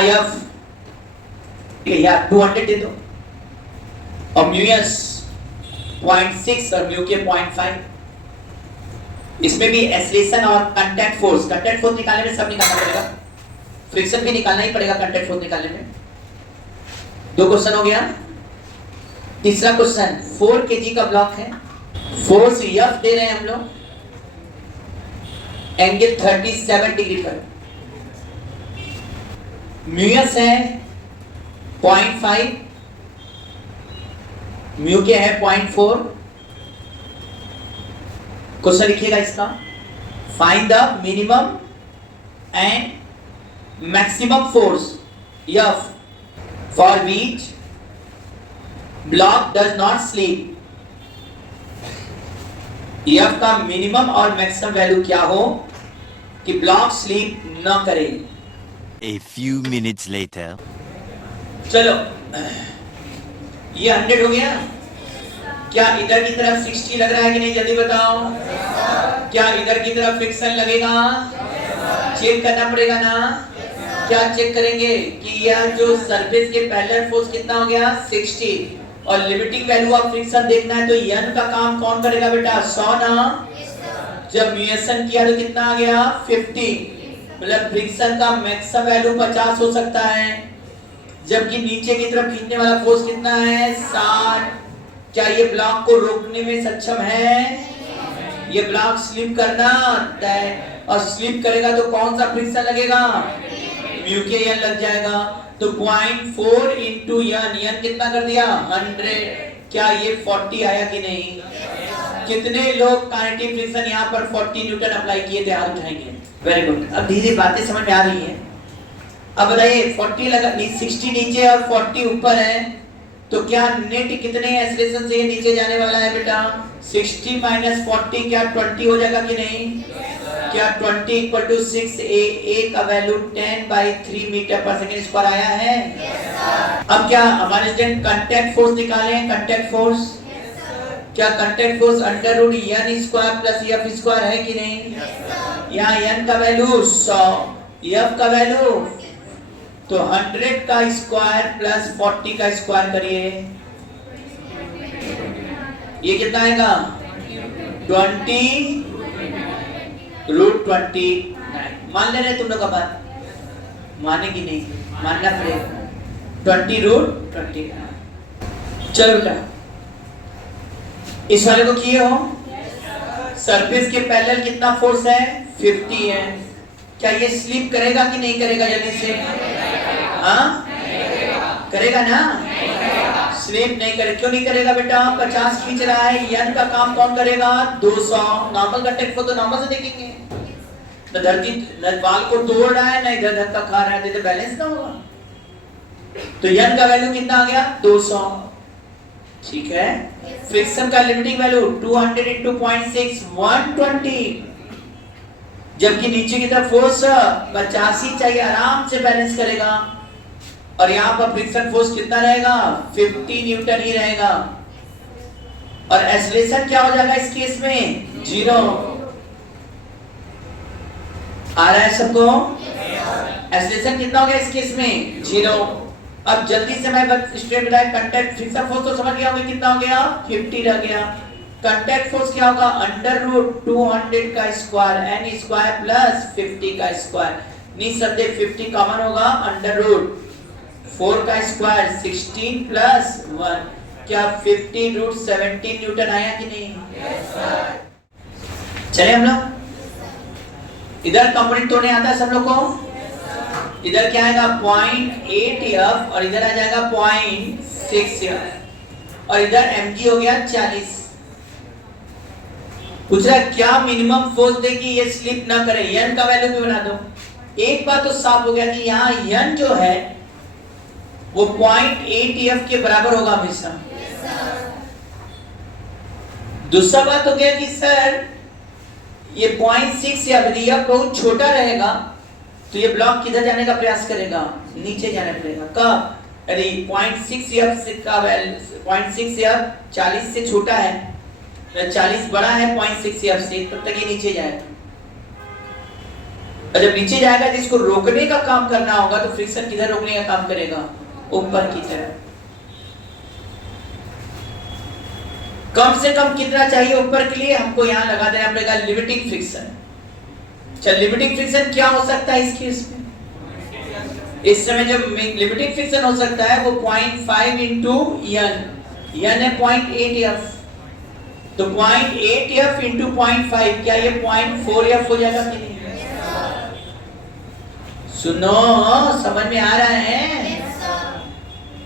200 दे दो, और म्यूएस 0.6 और म्यू के 0.5। इसमें भी एक्सेलरेशन और कांटेक्ट फोर्स निकालने में सब निकालना पड़ेगा, फ्रिक्शन भी निकालना ही पड़ेगा कांटेक्ट फोर्स निकालने में। दो क्वेश्चन हो गया। तीसरा क्वेश्चन, 4 kg का ब्लॉक है, फोर्स एफ दे रहे हैं हम लोग, एंगल 37 डिग्री पर, म्यूएस है 0.5, म्यू के है 0.4। क्वेश्चन लिखिएगा इसका, find the minimum and maximum force F for which block does not slip. F का मिनिमम और मैक्सिमम वैल्यू क्या हो कि ब्लॉक स्लिप न करे। A few minutes later. चलो, ये 100 हो गया, क्या इधर की तरफ 60 लग रहा है कि नहीं, जल्दी बताओ। क्या इधर की तरफ फ्रिक्शन लगेगा, चेक करना पड़ेगा ना। क्या चेक करेंगे कि यह जो सरफेस के पैरेलल फोर्स कितना हो गया, 60, और लिमिटिंग वैल्यू ऑफ फ्रिक्शन देखना है, तो एन का काम कौन करेगा बेटा, 100 ना। जब म्यूएशन किया तो कितना आ गया, 50, मतलब फ्रिक्शन का मैक्सिमम वैल्यू 50 हो सकता है, जबकि नीचे की तरफ खींचने वाला फोर्स कितना है, 60। क्या ये ब्लॉक को रोकने में सक्षम है, ये ब्लॉक स्लिप करना तय, और स्लिप करेगा तो कौन सा फ्रिक्शन लगेगा, म्यू के एन लग जाएगा। तो 0.4 इंटू एन कितना कर दिया, 100। क्या ये 40 आया कि नहीं। कितने लोग काइनेटिक फ्रिक्शन यहाँ पर 40 न्यूटन अप्लाई किए थे, हाथ उठाएंगे। वेरी गुड, अब धीरे बातें समझ में आ रही है। अब बताइए 40 लगा, 60 नीचे और 40 ऊपर है, तो क्या नेट कितने एक्सेलरेशन से ये नीचे जाने वाला है बेटा, 60 माइनस 40 क्या 20 हो जाएगा कि नहीं। क्या 20 इक्वल टू 6, ए का value 10/3 metre per second square आया है। अब क्या हमारे स्टूडेंट कांटेक्ट फोर्स निकालें, कांटेक्ट फोर्स। क्या contact force under root n square plus f square है कि नहीं। यहाँ एन का वैल्यू 100, एफ का वैल्यू, तो 100 का स्क्वायर प्लस 40 का स्क्वायर करिए, ये कितना आएगा, 20 रूट 29। मान ले रहे तुम लोग का बात, माने कि नहीं, मानना पड़ेगा, 20 रूट 29। चलो बेटा, इस वाले को किए हो, सरफेस के पैरेलल कितना फोर्स है, 50 है। क्या ये स्लिप करेगा कि नहीं करेगा, जल्दी से, हाँ करेगा ना, स्लिप नहीं करे, क्यों नहीं करेगा बेटा, 50 खींच रहा है, एन का काम कौन करेगा, 200। नॉर्मल कंटेक्ट फोर्स तो नॉर्मल से देखेंगे, तो धरती न बाल को तोड़ रहा है ना इधर धक्का खा रहा है, तो बैलेंस ना होगा। तो यन का वैल्यू कितना आ गया 200, ठीक है। फ्रिक्शन का लिमिटिंग वैल्यू 200 into 0.6 120, जबकि नीचे की तरफ फोर्स 85 चाहिए, आराम से बैलेंस करेगा। और यहाँ पर फ्रिक्शन फोर्स कितना रहेगा 50 न्यूटन ही रहेगा। और एक्सेलरेशन क्या हो जाएगा इस केस में 0। आ रहा है सबको? एक्सेलरेशन कितना हो गया इस केस में 0। अब जल्दी से मैं straight line contact friction force तो समझ गया होंगे कितना हो गया 50 रह गया। कांटेक्ट फोर्स क्या होगा √200 का स्क्वायर n स्क्वायर प्लस 50 का स्क्वायर। निसंदेह 50 कॉमन होगा, √4 का स्क्वायर 16 प्लस 1। क्या 50 √17 न्यूटन आया कि नहीं? yes, sir। चले हम लोग इधर कंपोनेंट तोड़ने आता है सब लोग को? yes, इधर क्या आएगा 0.8F और इधर आ जाएगा 0.6F और इधर mg हो गया 40। पूछ रहा है क्या मिनिमम फोर्स देगी ये स्लिप ना करे, n का वैल्यू भी बना दो। एक बात तो साफ हो गया कि यहाँ n जो है वो 0.8F के बराबर होगा हमेशा। दूसरा बात हो गया कि सर ये 0.6 या F बहुत छोटा रहेगा तो ये ब्लॉक किधर जाने का प्रयास करेगा, नीचे जाने पड़ेगा। कब? यदि 0.6F का वैल्यू 0.6F 40 से छोटा है, 40 बड़ा है 0.6F से, तब तक ये नीचे जाएगा। और जब नीचे जाएगा तो इसको रोकने का काम करना होगा, तो फ्रिक्शन किधर रोकने का काम करेगा, ऊपर की तरफ। कम से कम कितना चाहिए ऊपर के लिए, हमको यहाँ लगा देना पड़ेगा लिमिटिंग फ्रिक्शन। चल लिमिटिंग फ्रिक्शन क्या हो सकता है इस केस में? इस समय जब लिमिटिंग फ्रिक्शन हो सकता है वो 0.5 into n है 0.8F, तो 0.8F into 0.5 क्या ये 0.4F हो जाएगा कि नहीं? सुनो समझ में आ रहा है?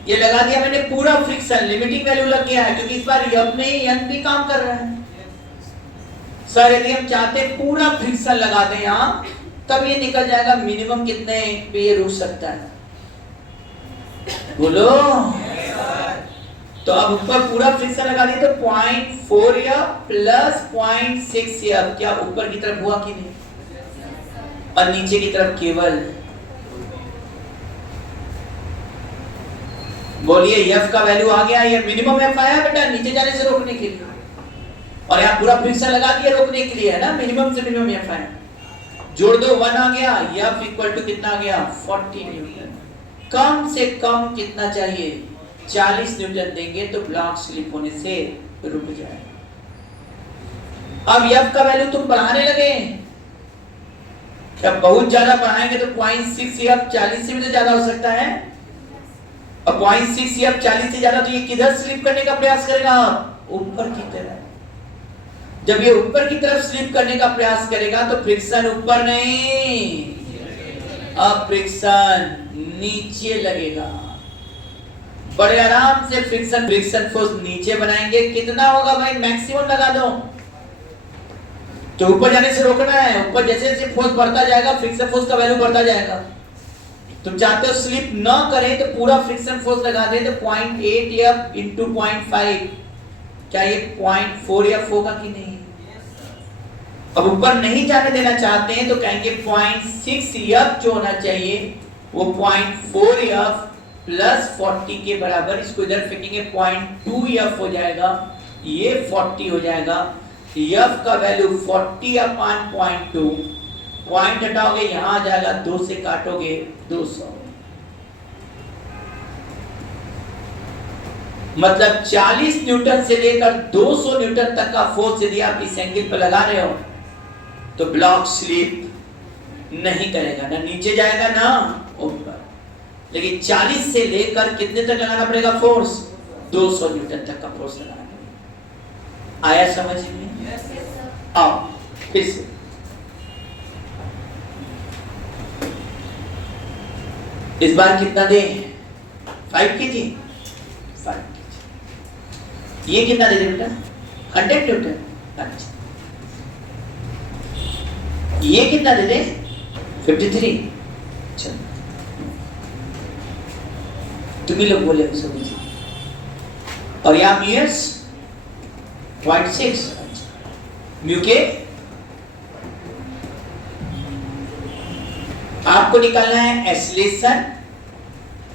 ये लगा दिया मैंने पूरा फ्रिक्शन, लिमिटिंग वैल्यू लग गया है क्योंकि इस बार F में n भी काम कर रहा है। सर यदि हम चाहते पूरा फ्रिक्शन लगा दें यहाँ, तब ये निकल जाएगा मिनिमम कितने पे ये रुक सकता है, बोलो। तो अब ऊपर पूरा फ्रिक्शन लगा दिए तो 0.4F प्लस 0.6F क्या ऊपर की तरफ हुआ कि नहीं? और नीचे की तरफ केवल बोलिए F का वैल्यू आ गया, ये मिनिमम F आया बेटा नीचे जाने से रोकने के लिए, और यहाँ पूरा फ्रिक्शन लगा दिया रोकने के लिए, है ना? मिनिमम से मिनिमम F आया, जोड़ दो 1 आ गया, F इक्वल टू कितना आ गया 40 न्यूटन। कम से कम कितना चाहिए 40 न्यूटन देंगे तो ब्लॉक स्लिप होने से रुक जाएगा। अब F का वैल्यू तुम बढ़ाने लगे, जब बहुत ज्यादा बढ़ाएंगे तो 0.6F 40 से भी तो ज्यादा हो सकता है, और 0.6F 40 से ज्यादा, तो ये किधर स्लिप करने का प्रयास करेगा? ऊपर की तरफ। जब ये ऊपर की तरफ स्लिप करने का प्रयास करेगा तो फ्रिक्शन ऊपर नहीं, अब फ्रिक्शन नीचे लगेगा। बड़े आराम से फ्रिक्शन फोर्स नीचे बनाएंगे। कितना होगा भाई? मैक्सिमम लगा दो, तो ऊपर जाने से रोकना है। ऊपर जैसे जैसे फोर्स बढ़ता जाएगा फ्रिक्शन फोर्स का वैल्यू बढ़ता जाएगा। तुम चाहते हो स्लिप ना करें तो पूरा फ्रिक्शन फोर्स लगा दें, तो 0.8F into 0.5 क्या ये 0.4F होगा कि नहीं? अब ऊपर नहीं जाने देना चाहते हैं तो कहेंगे 0.6F जो होना चाहिए वो 0.4F प्लस 40 के बराबर, इसको इधर फेंकेंगे 0.2F हो जाएगा, ये 40 हो जाएगा। F का वैल्यू 40/0.2, पॉइंट हटाओगे यहां आ जाएगा, 2 से काटोगे 200। मतलब 40 न्यूटन से लेकर 200 न्यूटन तक का फोर्स यदि आप इस एंगल पर लगा रहे हो तो ब्लॉक स्लिप नहीं करेगा, ना नीचे जाएगा ना ऊपर। लेकिन 40 से लेकर कितने तक लगाना पड़ेगा फोर्स? 200 न्यूटन तक का फोर्स लगाना पड़ेगा। आया समझ में? आओ फिर से इस बार कितना दे? 5 kg। 5 kg। ये कितना दे बेटा? 100 न्यूटन। अच्छा ये कितना दे दे 53। चलो तुम ही लोग बोले सब कुछ। और यहाँ म्यूएस 0.6 म्यू के आपको निकालना है एक्सीलरेशन,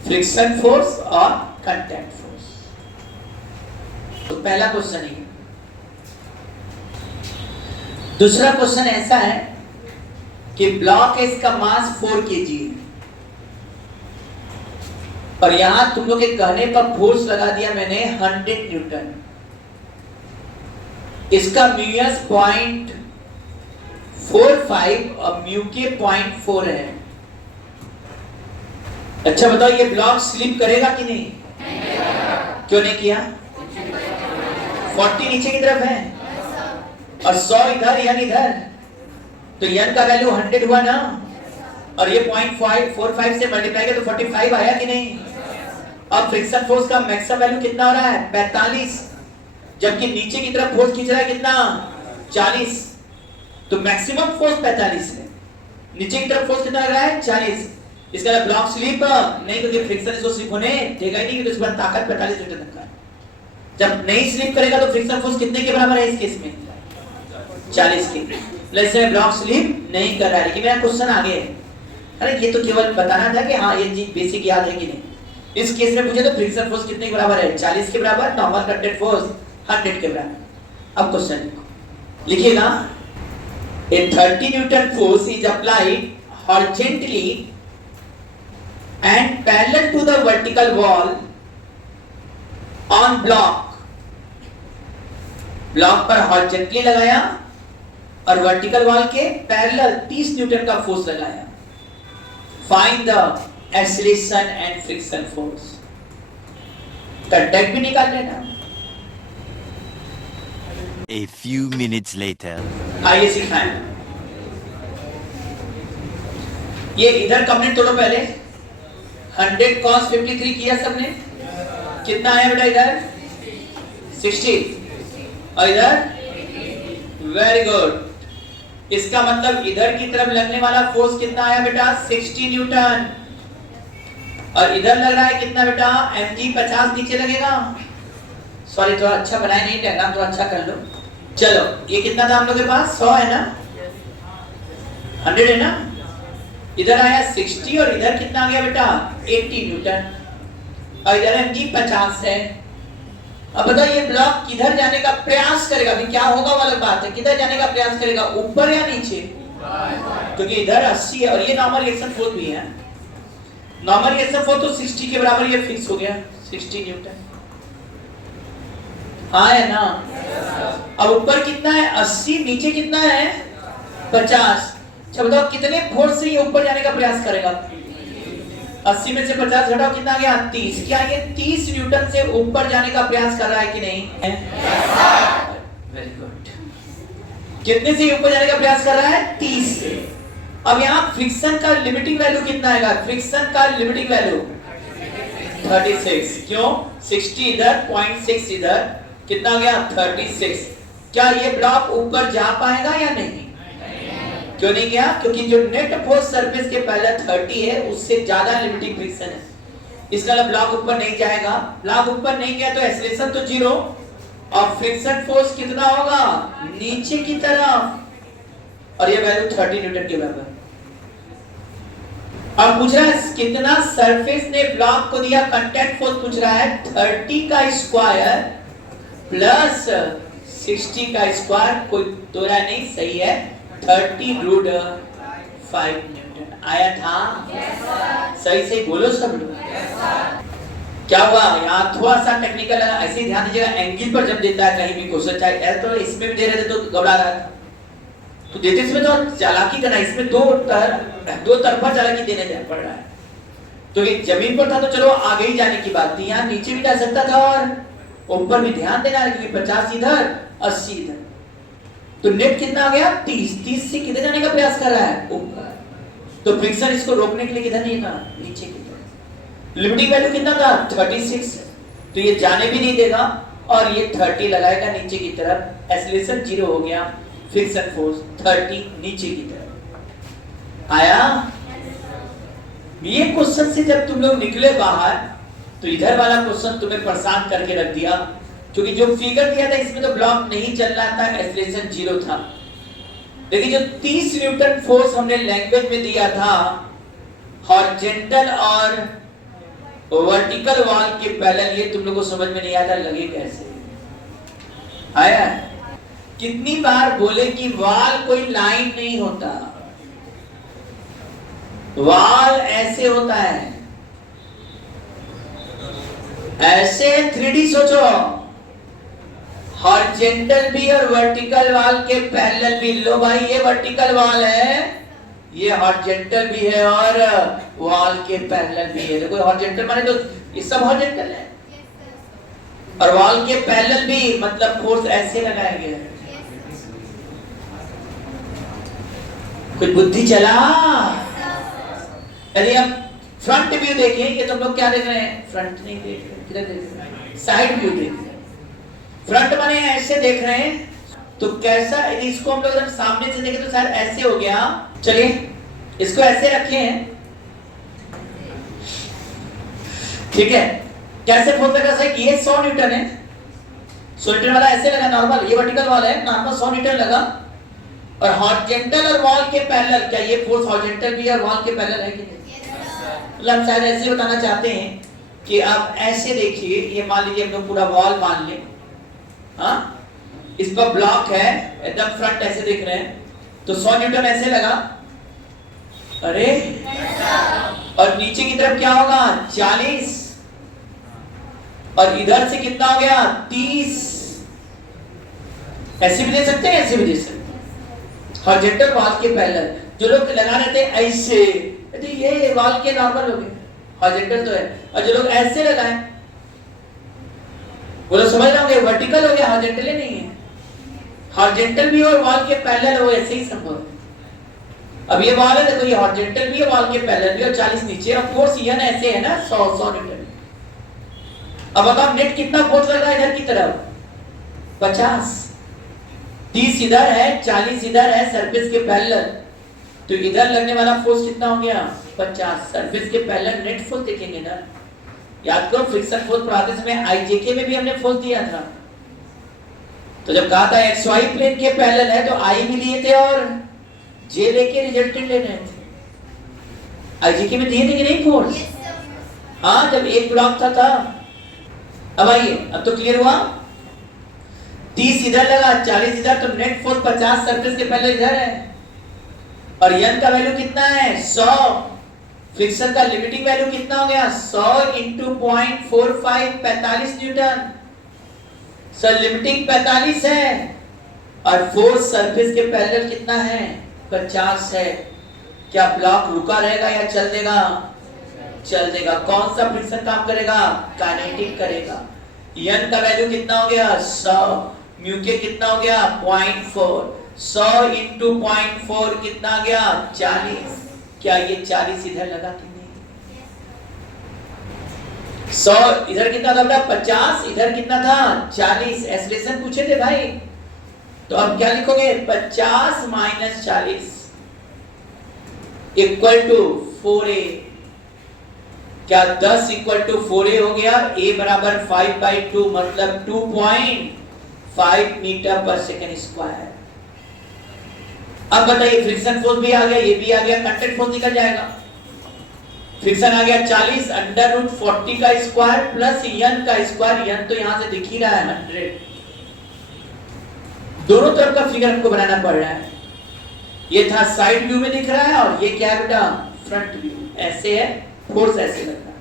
फ्रिक्शन फोर्स और कंटैक्ट फोर्स। तो पहला क्वेश्चन है। दूसरा क्वेश्चन ऐसा है कि ब्लॉक है, इसका मास 4 kg और यहां तुम लोग के कहने पर फोर्स लगा दिया मैंने 100 न्यूटन। इसका म्यूएस 0.45 और म्यू के 0.4 है। अच्छा बताओ ये ब्लॉक स्लिप करेगा कि नहीं? क्यों नहीं किया? 40 नीचे की तरफ है और 100 इधर यन इधर, तो यन का वैल्यू 100 हुआ ना, और ये 0.45 से मल्टीप्लाई किया तो 45 आया कि नहीं? अब फ्रिक्शन फोर्स का मैक्सिमम वैल्यू कितना हो रहा है? 45, जबकि नीचे की तरफ फोर्स खींच रहा है कितना? 40। तो मैक्सिमम फोर्स 45 है, नीचे की तरफ फोर्स कितना लग रहा है? 40। इसका ब्लॉक स्लिप नहीं, क्योंकि फ्रिक्शन इसको स्लिप होने देगा ही नहीं, क्योंकि इसका ताकत 45 न्यूटन तक का है। जब नहीं स्लिप करेगा तो फ्रिक्शन फोर्स कितने के बराबर है इस केस में? 40 की। लेकिन ब्लॉक स्लिप नहीं कर रहा है। लेकिन मेरा क्वेश्चन आगे है, अरे ये तो केवल बताना था कि हाँ ये चीज बेसिक याद है कि नहीं। इस केस में पूछे तो फ्रिक्शन फोर्स कितने के बराबर है? 40 के बराबर, नॉर्मल कंटेंट फोर्स 100 के बराबर। अब क्वेश्चन लिखिएगा, a 30 Newton force is applied horizontally and parallel to the vertical wall on block। Block पर हॉरिजॉन्टली लगाया और वर्टिकल वॉल के पैरेलल 30 न्यूटन का फोर्स लगाया। Find the acceleration and friction force. Contact भी निकाल लेना। A few minutes later. आइए सिखाएं। ये इधर कंप्लीट तोड़ो पहले। 100 cos 53 किया सबने? कितना आया बेटा इधर? 60 और इधर? Very good. इसका मतलब इधर की तरफ लगने वाला फोर्स कितना आया बेटा? 60 न्यूटन। और इधर लग रहा है कितना बेटा? mg 50 नीचे लगेगा। सॉरी थोड़ा अच्छा बनाया नहीं, डायग्राम थोड़ा अच्छा कर लो। चलो ये कितना था हम लोग के पास? 100 है ना, 100 है ना। इधर आया 60 और इधर कितना आ गया बेटा? 80 न्यूटन। और इधर mg 50 है। अब बताओ ये ब्लॉक किधर जाने का प्रयास करेगा? अभी क्या होगा वाला बात है। किधर जाने का प्रयास करेगा, ऊपर या नीचे? क्योंकि इधर 80 है और ये नॉर्मल रिएक्शन फोर्स भी है। नॉर्मल रिएक्शन फोर्स तो 60 के बराबर ये फिक्स हो गया, 60 न्यूटन। हाँ है ना। अब ऊपर कितना है? 80, नीचे कितना है? 50। अच्छा बताओ कितने फोर्स से ये ऊपर जाने का प्रयास करेगा? 80 में से 50 घटाओ, कितना आ गया? 30। क्या ये 30 न्यूटन से ऊपर जाने का प्रयास कर रहा है कि नहीं? Very good. कितने से ऊपर जाने का प्रयास कर रहा है? 30 से। अब यहाँ फ्रिक्शन का लिमिटिंग वैल्यू कितना आएगा? फ्रिक्शन का लिमिटिंग वैल्यू 36। क्यों? 60 इधर, 0.6 इधर, कितना आ गया? 36। क्या ये ब्लॉक ऊपर जा पाएगा या नहीं? क्यों नहीं गया? क्योंकि जो नेट फोर्स सरफेस के पहले 30 है उससे ज्यादा लिमिटिंग फ्रिक्शन है। इसका ब्लॉक ऊपर नहीं जाएगा। ब्लॉक ऊपर नहीं गया तो एक्सीलरेशन तो 0 और फ्रिक्शन फोर्स कितना होगा? नीचे की तरफ, और ये वैल्यू 30 न्यूटन के बराबर। अब पूछ रहा है कितना सरफेस ने ब्लॉक को दिया? कंटैक्ट फोर्स पूछ रहा है। 30 का स्क्वायर प्लस 60 का स्क्वायर, कोई दो राय नहीं, सही है। 30√5 न्यूटन आया था। सही से बोलो सब लोग। क्या हुआ यहाँ? थोड़ा सा टेक्निकल ऐसे ही ध्यान दीजिएगा। एंगल पर जब देता है कहीं भी क्वेश्चन, चाहे तो इसमें भी दे रहे थे तो घबरा रहा था, तो देते इसमें तो चालाकी करना, इसमें दो तरफा चालाकी देने पड़ रहा है। तो ये जमीन पर था तो चलो आगे ही जाने की बात थी, यहाँ नीचे भी जा सकता था और ऊपर भी ध्यान देना है, क्योंकि 50 इधर 80 इधर। तो नेट कितना आ गया? 30 से किधर जाने का प्रयास कर रहा है? ऊपर। तो फ्रिक्शन इसको रोकने के लिए किधर नहीं था? नीचे की तरफ। लिमिटिंग वैल्यू कितना था? 36। तो ये जाने भी नहीं देगा और ये 30 लगाएगा नीचे की तरफ। एक्सीलरेशन 0 हो गया, फ्रिक्शन फोर्स 30 नीचे की तरफ। आया? ये क्वेश्चन से जब तुम लोग निकले बाहर तो इधर वाला क्वेश्चन तुम्हें परेशान करके रख दिया, क्योंकि जो फिगर दिया था इसमें तो ब्लॉक नहीं चल रहा था, एक्सेलरेशन 0 था। लेकिन जो 30 न्यूटन फोर्स हमने लैंग्वेज में दिया था हॉरिजॉन्टल और वर्टिकल वॉल के पैरेलल, ये तुम लोगों को समझ में नहीं आता, लगे कैसे? आया? कितनी बार बोले कि वॉल कोई लाइन नहीं होता, वॉल ऐसे होता है, ऐसे 3D सोचो, हॉरिजॉन्टल भी और वर्टिकल वॉल के पैरेलल भी। लो भाई ये वर्टिकल वॉल है, ये हॉरिजॉन्टल भी है और वॉल के पैरेलल भी है। देखो हॉरिजॉन्टल माने तो ये सब हॉरिजॉन्टल है, और वॉल के पैरेलल भी, मतलब फोर्स ऐसे लगाया गया है। कुछ बुद्धि चला? यदि हम फ्रंट व्यू देखें, ये तुम लोग क्या देख रहे हैं? फ्रंट नहीं देख रहे, किधर देख रहे हैं? साइड व्यू देख रहे हैं। फ्रंट माने ऐसे देख रहे हैं, तो कैसा, यदि इसको हम लोग सामने से देखें तो शायद ऐसे हो गया। चलिए इसको ऐसे रखे हैं, ठीक है? कैसे फोर्स लगा? सही, ये 100 न्यूटन है, 100 न्यूटन वाला ऐसे लगा नॉर्मल, ये वर्टिकल वाला है नॉर्मल 100 न्यूटन लगा, और हॉरिजॉन्टल और वॉल के पैरेलल, क्या ये फोर्स हॉरिजॉन्टल भी और वॉल के पैरेलल है कि नहीं? मतलब शायद ऐसे बताना चाहते हैं कि आप ऐसे देखिए, ये मान लीजिए हम लोग पूरा वॉल मान लें, हाँ, इस पर ब्लॉक है, एकदम फ्रंट ऐसे देख रहे हैं, तो 100 न्यूटन ऐसे लगा, अरे, और नीचे की तरफ क्या होगा? 40, और इधर से कितना हो गया? 30। ऐसे भी दे सकते हैं, ऐसे भी दे सकते हैं, हॉरिजॉन्टल वॉल के पैरेलल। जो लोग लगा रहे थे ऐसे, तो ये वॉल के नॉर्मल हो गए, हॉरिजॉन्टल तो है, और जो लोग ऐसे लगाए वो लोग समझ रहे होंगे वर्टिकल हो गया, हॉरिजॉन्टल ही नहीं है। हॉरिजॉन्टल भी और वॉल के पैरेलल हो, ऐसे ही संभव है। अब ये वॉल है, देखो ये हॉरिजॉन्टल भी है, वॉल के पैरेलल भी, और 40 नीचे, और फोर्स यह ऐसे है ना 100 न्यूटन। अब बताओ नेट कितना फोर्स लग रहा है इधर की तरफ? 50। 30 इधर है, 40 इधर है, सरफेस के पैरेलल, तो इधर लगने वाला फोर्स कितना हो गया? 50। सरफेस के पैरेलल नेट फोर्स देखेंगे ना, याद करो फ्रिक्शन फोर्स पढ़ाते समय आईजेके में भी हमने फोर्स दिया था। तो जब कहा था एक्स वाई प्लेन के पैरेलल है, तो आई भी लिए थे और जे लेके रिजल्टेंट ले रहे थे। आईजेके में दिए थे कि नहीं फोर्स? हाँ, जब एक ब्लॉक था। अब आइए, अब तो क्लियर हुआ। 30 इधर लगा, 40 इधर, तो नेट फोर्स 50 सरफेस के पैरेलल इधर है, और यन का वैल्यू कितना है? 100। फ्रिक्शन का लिमिटिंग वैल्यू कितना हो गया? 100 इंटू 0.45, 45 न्यूटन। सर लिमिटिंग 45 है, और फोर्स सरफेस के पैरेलल कितना है? 50 है। क्या ब्लॉक रुका रहेगा या चल देगा? चल देगा। कौन सा फ्रिक्शन काम करेगा? काइनेटिक करेगा। यन का वैल्यू कितना हो गया? 100। म्यू के कितना हो गया? 0.4। 100 इंटू 0.4 कितना आ गया? 40। क्या ये 40 इधर लगा कि नहीं? 100 इधर कितना था? 50 इधर कितना था? 40। एक्सेलरेशन पूछे थे भाई, तो अब क्या लिखोगे? 50 माइनस 40 इक्वल टू 4a। क्या 10 इक्वल टू 4a हो गया? a बराबर 5/2, मतलब 2.5 मीटर पर सेकेंड स्क्वायर। अब बताइए फ्रिक्शन फोर्स भी आ गया, ये भी आ गया, कंटेंट फोर्स निकल जाएगा। फ्रिक्शन आ गया 40 √40 का स्क्वायर प्लस यन का स्क्वायर। यन तो यहां से दिख ही रहा है 100। दोनों तरफ का फिगर हमको बनाना पड़ रहा है। ये था साइड व्यू में दिख रहा है, और ये क्या है बेटा? Front view. ऐसे है, फोर्स ऐसे लग रहा है।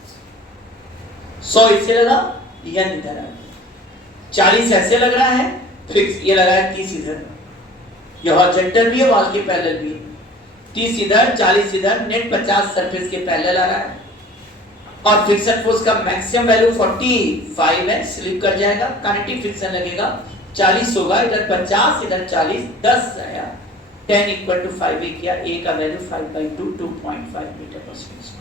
100 इससे लगा, यन इधर आ गया। 40 ऐसे लग रहा है, फिक्स ये लगा है 30 इधर। ये हॉरिजॉन्टल भी है, वॉल के पैरेलल भी है। 30 इधर, 40 इधर, नेट 50 सरफेस के पैरेलल आ रहा है, और फ्रिक्शन फोर्स का मैक्सिमम वैल्यू 45 है, स्लिप कर जाएगा। काइनेटिक फ्रिक्शन लगेगा 40 होगा, इधर 50 इधर 40, 10 आया। 10 इक्वल टू 5a किया, a का वैल्यू 5/2, 2.5 मीटर पर सेकंड।